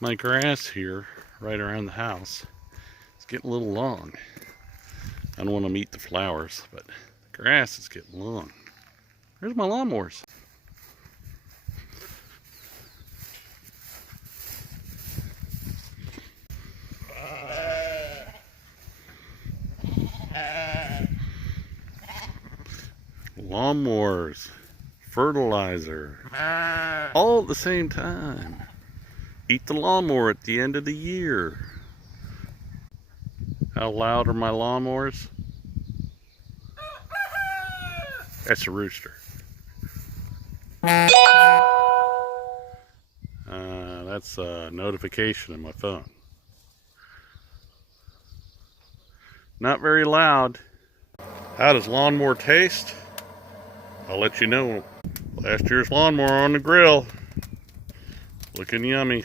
My grass here, right around the house, is getting a little long. I don't want to eat the flowers, but the grass is getting long. Where's my lawnmowers? Lawnmowers, fertilizer, all at the same time. Eat the lawnmower at the end of the year. How loud are my lawnmowers? That's a rooster. That's a notification in my phone. Not very loud. How does lawnmower taste? I'll let you know. Last year's lawnmower on the grill. Looking yummy.